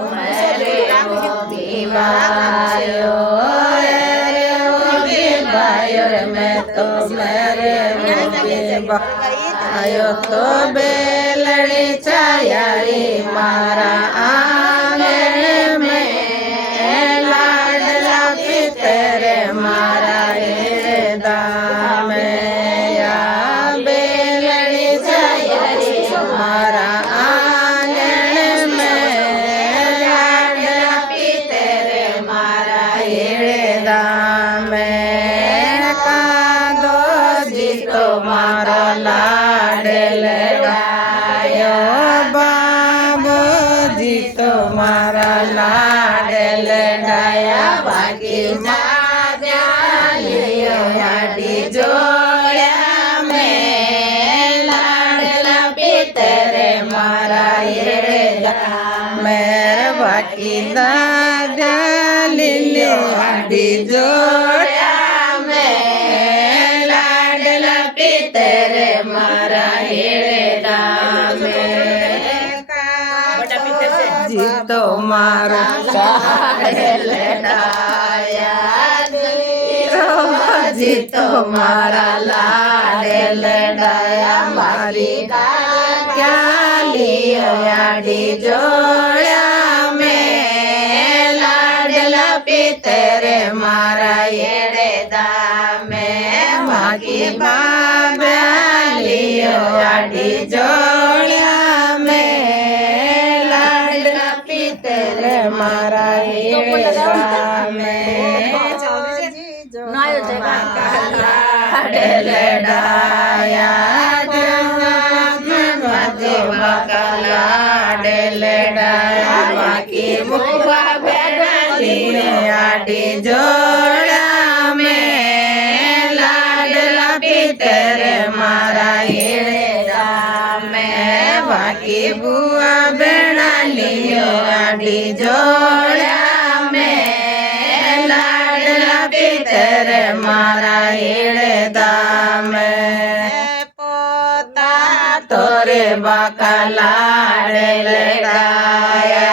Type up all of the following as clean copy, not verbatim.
अरे मोगी भाइयो अरे मोगी भाइयो रे मैं तो मेरे मोगी भाइयो तो बेलड़ी छायारी मारा आंगन में लाडला पितरे मारा हेड़ा में या बेलड़ी छायारी मारा आंगन में लाडला पितरे मारा हेड़ा में कादो जी तो मारा लाडल गायो बाबो जी तो मारा लाडल गाया बाकी जाडी जोया में लाडला पितरे मारा हेड़ा मेरे बाकी दादा लिली आडी जोया में लाडला पितरे मारा हेड़ा जी तो मारा लाडल डाया जी तो मारा लाडल डाया मारी क्या लियो आडी जोड़ा में लाडला पितरे मारा हेड़ा में मागी बाबा लियो आडी जोड़ा में लाडला पितरे मारा हेड़ा में लाडल डाया लाडल डाया बाकी मुखा बेली आडी जोड़ा में लाडला पितरे मारा हेड़ा में बाकी बुआ बेड़ा लियो आडी जोड़ा में लाडला पितरे मारा हेड़ा में पोता तोरे बाका लाडल डाया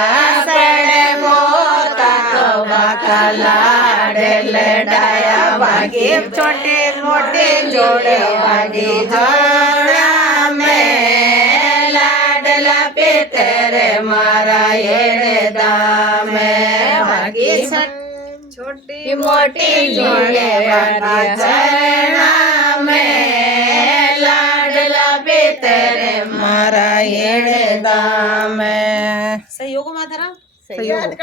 सड़े पोता तो बाका लाडल डाया बाकी छोटे मोटे जोड़े वाली जोड़ा में लाडला पितरे मारा हेड़ा में बाकी छोटी मोटी जोड़े वाली चरणा में लाडला पितरे मारा हेड़ा में सहयोग माधरा सहयोग